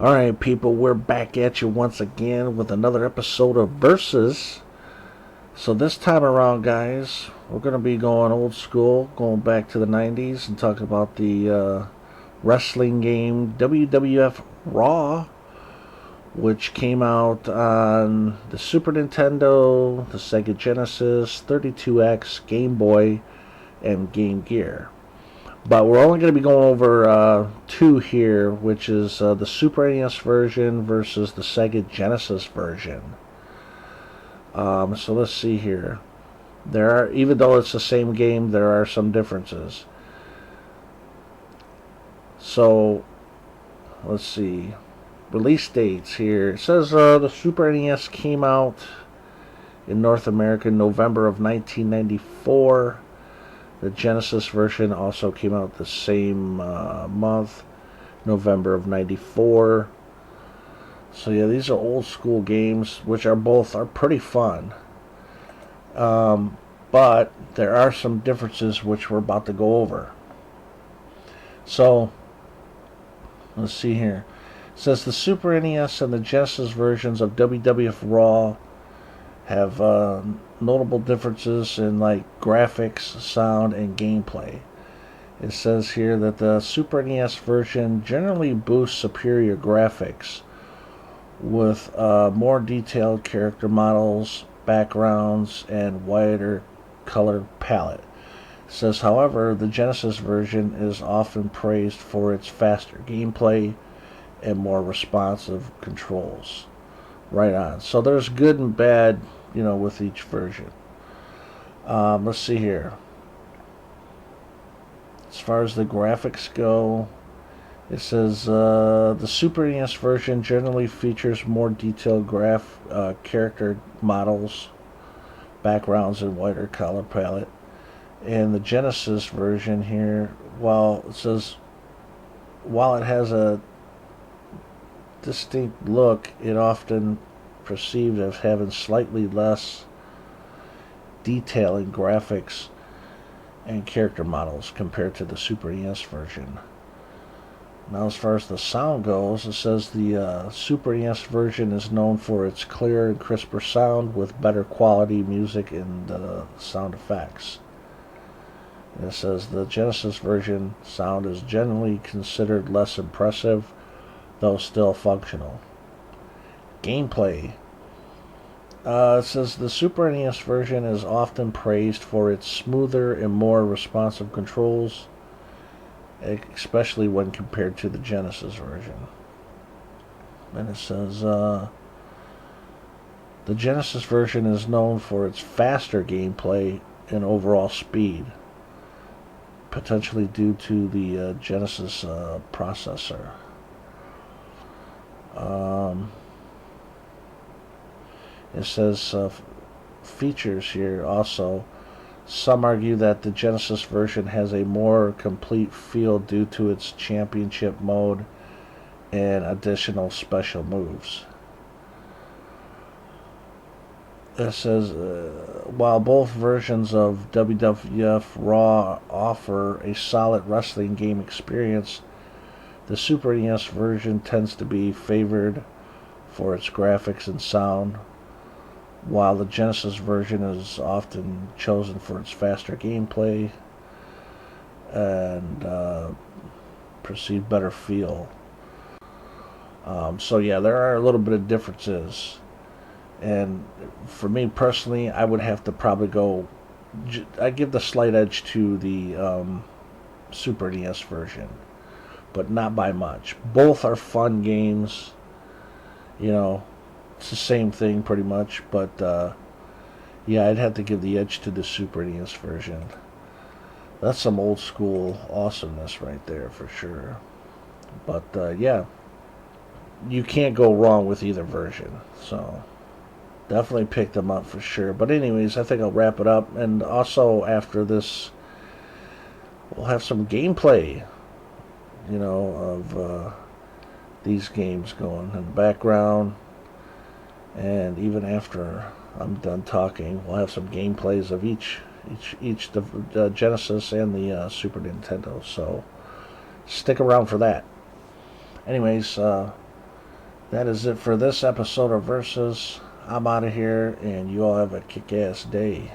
Alright, people, we're back at you once again with another episode of Versus. So, this time around, guys, we're going to be going old school, going back to the 90s and talking about the wrestling game WWF Raw, which came out on the Super Nintendo, the Sega Genesis, 32X, Game Boy, and Game Gear. But we're only going to be going over two here, which is the Super NES version versus the Sega Genesis version. So let's see here. Even though it's the same game, there are some differences. So let's see. Release dates here. It says the Super NES came out in North America in November of 1994. The Genesis version also came out the same month, November of 94. So yeah, these are old school games, which are pretty fun. But there are some differences which we're about to go over. So let's see here. It says the Super NES and the Genesis versions of WWF Raw have notable differences in graphics, sound, and gameplay. It says here that the Super NES version generally boosts superior graphics with more detailed character models, backgrounds, and wider color palette. It says, however, the Genesis version is often praised for its faster gameplay and more responsive controls. Right on. So there's good and bad, with each version. Let's see here. As far as the graphics go, it says the Super NES version generally features more detailed character models, backgrounds, and wider color palette. And the Genesis version here, while it has a distinct look, it often perceived as having slightly less detail in graphics and character models compared to the Super NES version. Now, as far as the sound goes, it says the Super NES version is known for its clearer and crisper sound with better quality music and sound effects. And it says the Genesis version sound is generally considered less impressive, though still functional. Gameplay. It says the Super NES version is often praised for its smoother and more responsive controls, especially when compared to the Genesis version. And it says the Genesis version is known for its faster gameplay and overall speed, potentially due to the Genesis processor. It says features here also. Some argue that the Genesis version has a more complete feel due to its championship mode and additional special moves. It says, while both versions of WWF Raw offer a solid wrestling game experience, the Super NES version tends to be favored for its graphics and sound, while the Genesis version is often chosen for its faster gameplay and perceived better feel. So yeah, there are a little bit of differences. And for me personally, I would have to probably I give the slight edge to the Super NES version, but not by much. Both are fun games, it's the same thing pretty much, but yeah, I'd have to give the edge to the Super NES version. That's some old school awesomeness right there for sure. But yeah, you can't go wrong with either version, so definitely pick them up for sure. But anyways, I think I'll wrap it up, and also after this we'll have some gameplay of these games going in the background. And even after I'm done talking, we'll have some gameplays of each the Genesis and the Super Nintendo. So stick around for that. Anyways, that is it for this episode of Versus. I'm out of here, and you all have a kick-ass day.